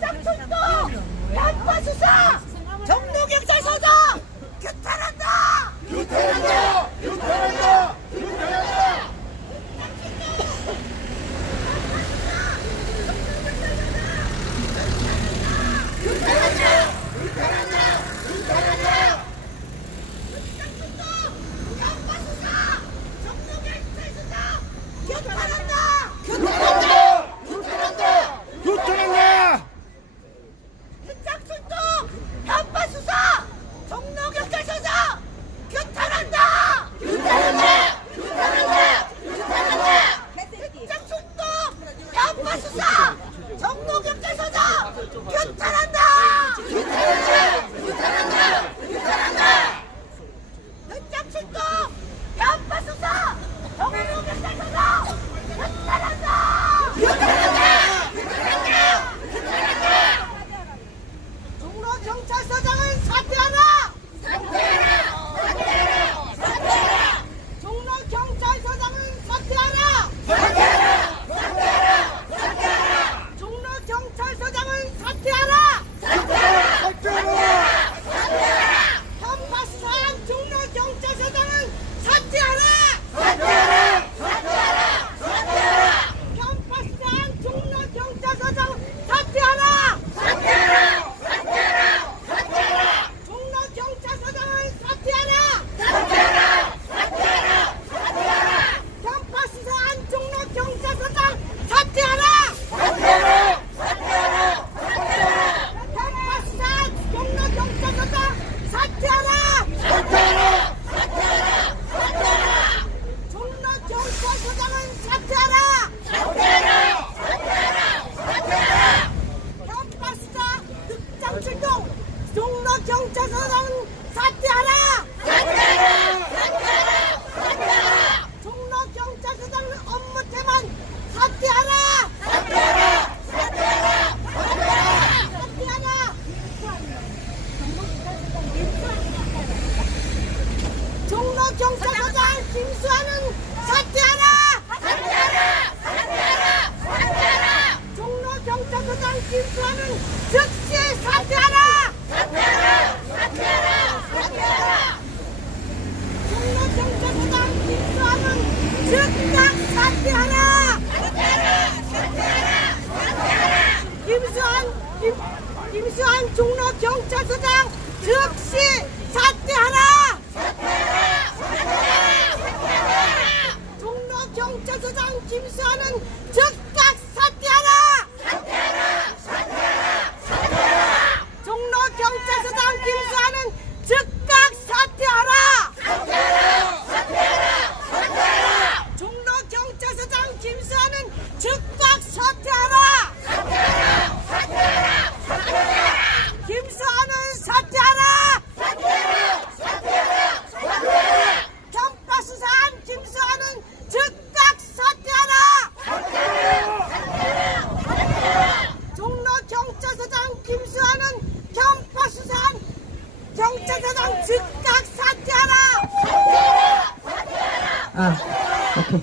짝퉁도 양파수사 정로경찰서장 규탄한다. 규탄한다! 규탄한다! 규탄한다! 규탄한다! 규탄한다! 규탄한다! 양파수사 정로경찰서장 규탄한다. 규탄한다! 규탄한다! 규탄한다! 짝퉁도 양파수사 정로경찰서장 규탄한다. 규탄한다! 규탄한다! 규탄한다! 짝퉁도 양파수사 정로경찰서장 규탄한다. 규탄한다! 규탄한다! 규탄한다! 짝퉁도 양파수사 정로경찰서장 규탄한다. 규탄한다! 규탄한다! 규탄한다! 종로경찰서장은 사퇴하라. 사퇴하라! 사퇴하라! 사퇴하라! 종로경찰서장은 사퇴하라. 사퇴하라! 사퇴하라! 사퇴하라! 종로경찰서장은 사퇴하라. 사퇴하라! 사퇴하라! 사퇴하라! 현파수사랑 종로경찰서장은 사퇴하라. 사퇴하라! 사퇴하라! 사퇴하라! 현파수사랑 종로경찰서장 사퇴하라. 사퇴하라! 사퇴하라! 사퇴하라! 종로경찰서장은 사퇴하라. 사퇴하라! 사퇴하라! 사퇴하라! 현파수사랑 종로경찰서장 사퇴하라. 사퇴하라! 사퇴하라! 사퇴하라! 현파수사랑 종로경찰서장 사퇴하라. 사퇴하라! 사퇴하라! 사퇴하라! 종로경찰서장은 사퇴하라. 사퇴하라! 사퇴하라! 사퇴하라! 현파수사 득장출동 종로경찰서장은 사퇴하라. 사퇴하라! 사퇴하라! 사퇴하라! 종로경찰서장은 업무 태만 사퇴하라. 사퇴하라! 사퇴하라! 사퇴하라! 사퇴하라. 종로경찰서장 김수환은 사퇴하라. 사퇴하라! 사퇴하라! 사퇴하라! 종로경찰서장 김수환은 즉시 사퇴하라. 사퇴하라! 사퇴하라! 사퇴하라! 종로경찰서장 김수환은 즉각 사퇴하라. 사퇴하라! 사퇴하라! 사퇴하라! 김수환 종로경찰서장 즉시 사퇴하라. 사퇴하라! 사퇴하라! 사퇴하라! 종로경찰서장 김수환은 즉각 사퇴하라. 사퇴하라! 사퇴하라! 사퇴하라! 종로경찰서장 김수환은 즉각 사퇴하라. 사퇴하라! 사퇴하라! 사퇴하라! 종로경찰서장 김수환은 즉각 사퇴하라. 사퇴하라! 사퇴하라! 사퇴하라! 김수환은 사퇴하라. 사퇴하라! 사퇴하라! 사퇴하라! 경파수사한 김수환은 즉각 사퇴하라. 사퇴하라! 사퇴하라! 사퇴하라! 종로경찰서장 김수환은 경파수사한 경찰서장 즉각 사퇴하라. 사퇴하라! 사퇴하라! 오케이.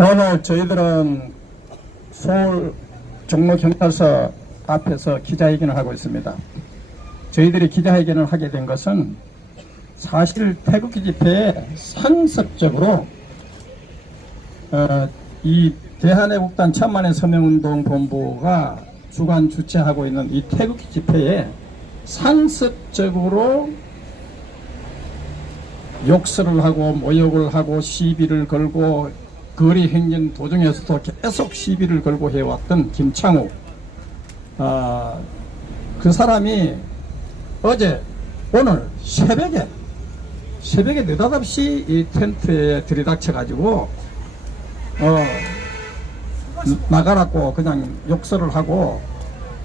오늘 저희들은 서울 종로경찰서 앞에서 기자회견을 하고 있습니다. 저희들이 기자회견을 하게 된 것은 사실 태극기 집회에 상습적으로 이 대한애국단 천만의 서명운동본부가 주관 주최하고 있는 이 태극기 집회에 상습적으로 욕설을 하고 모욕을 하고 시비를 걸고 거리 행진 도중에서도 계속 시비를 걸고 해왔던 김창우, 그 사람이 어제 오늘 새벽에 느닷없이 이 텐트에 들이닥쳐 가지고 나가라고 그냥 욕설을 하고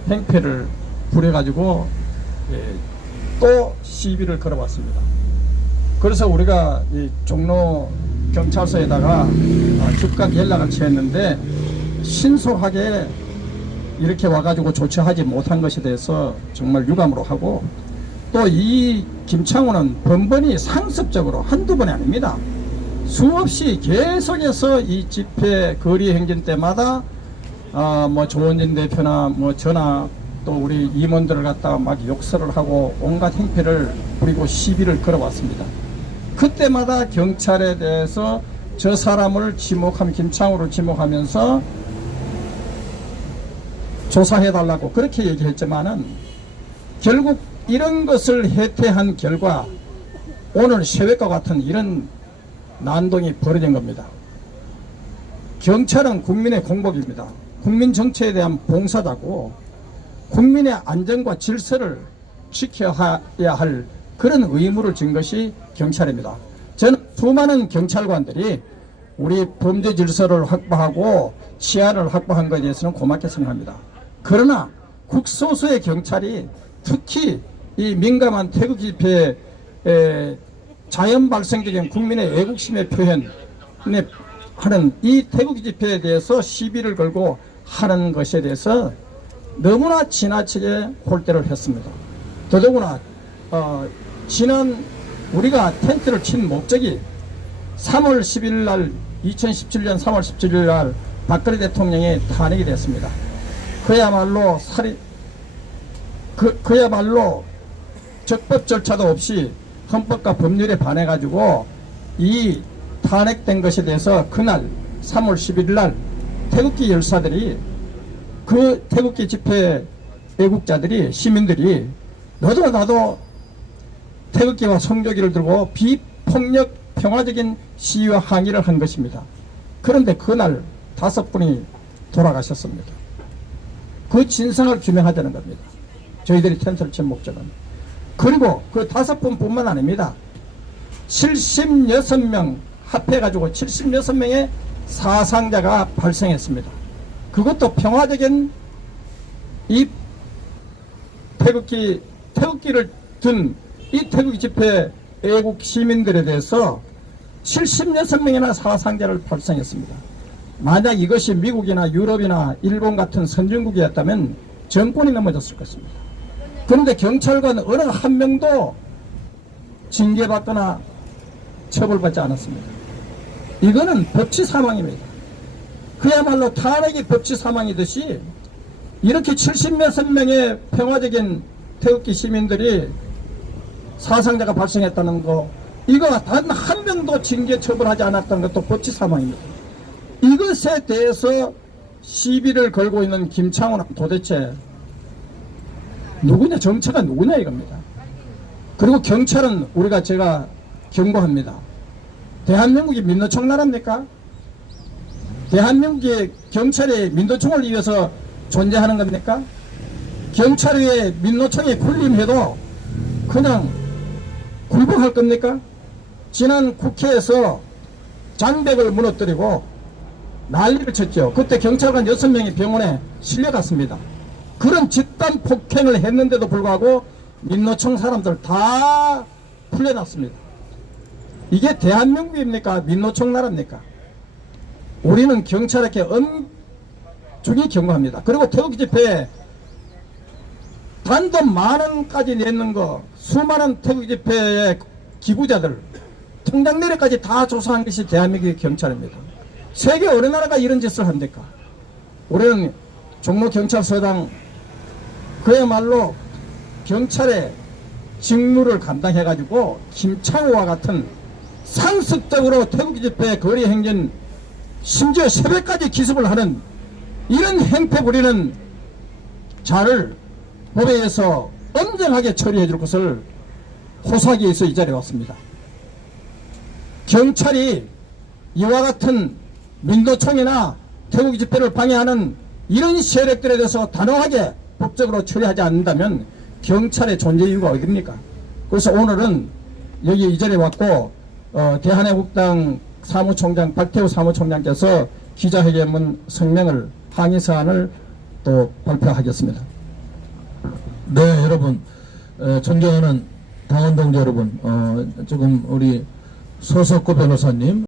행패를 부려가지고 또 시비를 걸어왔습니다. 그래서 우리가 이 종로 경찰서에다가 즉각 연락을 취했는데 신속하게 이렇게 와가지고 조치하지 못한 것에 대해서 정말 유감으로 하고, 또 이 김창호는 번번이 상습적으로 한두 번이 아닙니다. 수없이 계속해서 이 집회 거리 행진 때마다 뭐 조원진 대표나 뭐 저나 또 우리 임원들을 갖다가 막 욕설을 하고 온갖 행패를 부리고 시비를 걸어왔습니다. 그때마다 경찰에 대해서 저 사람을 김창호를 지목하면서 조사해달라고 그렇게 얘기했지만은 결국 이런 것을 해태한 결과 오늘 세월과 같은 이런 난동이 벌어진 겁니다. 경찰은 국민의 공복입니다. 국민 정체에 대한 봉사자고 국민의 안전과 질서를 지켜야 할 그런 의무를 진 것이 경찰입니다. 저는 수많은 경찰관들이 우리 범죄 질서를 확보하고 치안을 확보한 것에 대해서는 고맙게 생각합니다. 그러나 국소수의 경찰이 특히 이 민감한 태극 집회에 자연 발생적인 국민의 애국심의 표현에 하는 이 태극 집회에 대해서 시비를 걸고 하는 것에 대해서 너무나 지나치게 홀대를 했습니다. 더더구나 지난 우리가 텐트를 친 목적이 3월 10일 날 2017년 3월 17일 날 박근혜 대통령이 탄핵이 됐습니다. 그야말로 그야말로 적법 절차도 없이 헌법과 법률에 반해가지고 이 탄핵된 것에 대해서 그날 3월 11일 날 태극기 열사들이 그 태극기 집회 애국자들이 시민들이 너도 나도 태극기와 성조기를 들고 비폭력 평화적인 시위와 항의를 한 것입니다. 그런데 그날 5분이 돌아가셨습니다. 그 진상을 규명하자는 겁니다. 저희들이 텐트를 친 목적은. 그리고 그 5분 뿐만 아닙니다. 76명 합해가지고 76명의 사상자가 발생했습니다. 그것도 평화적인 이 태극기를 든 이 태극기 집회 애국 시민들에 대해서 76명이나 사상자를 발생했습니다. 만약 이것이 미국이나 유럽이나 일본 같은 선진국이었다면 정권이 넘어졌을 것입니다. 그런데 경찰관 어느 한 명도 징계받거나 처벌받지 않았습니다. 이거는 법치 사망입니다. 그야말로 탄핵이 법치 사망이듯이 이렇게 70몇 명의 평화적인 태극기 시민들이 사상자가 발생했다는 거, 이거 단 한 명도 징계 처벌하지 않았다는 것도 법치 사망입니다. 이것에 대해서 시비를 걸고 있는 김창호는 도대체 누구냐, 정체가 누구냐 이겁니다. 그리고 경찰은 제가 경고합니다. 대한민국이 민노총 나라입니까? 대한민국의 경찰이 민노총을 위해서 존재하는 겁니까? 경찰의 민노총이 군림해도 그냥 굴복할 겁니까? 지난 국회에서 장벽을 무너뜨리고 난리를 쳤죠. 그때 경찰관 6명이 병원에 실려갔습니다. 그런 집단 폭행을 했는데도 불구하고 민노총 사람들 다 풀려났습니다. 이게 대한민국입니까? 민노총 나라입니까? 우리는 경찰에게 엄중히 경고합니다. 그리고 태극기 집회에 단돈 10,000원까지 내는 거, 수많은 태극기 집회의 기부자들 통장 내려까지 다 조사한 것이 대한민국의 경찰입니다. 세계 어느 나라가 이런 짓을 합니까? 우리는 종로경찰서장 그야말로 경찰의 직무를 감당해가지고 김창호와 같은 상습적으로 태극기 집회 거리 행진 심지어 새벽까지 기습을 하는 이런 행패 부리는 자를 법에 의해서 엄정하게 처리해 줄 것을 호소하기 위해서 이 자리에 왔습니다. 경찰이 이와 같은 민노총이나 태극기 집회를 방해하는 이런 세력들에 대해서 단호하게 법적으로 처리하지 않는다면 경찰의 존재 이유가 어딥니까? 그래서 오늘은 여기 이 자리에 왔고 대한애국당 사무총장 박태우 사무총장께서 기자회견문 성명을 항의 사안을 또 발표하겠습니다. 네, 여러분, 존경하는 당원 동지 여러분, 지금 우리 서석구 변호사님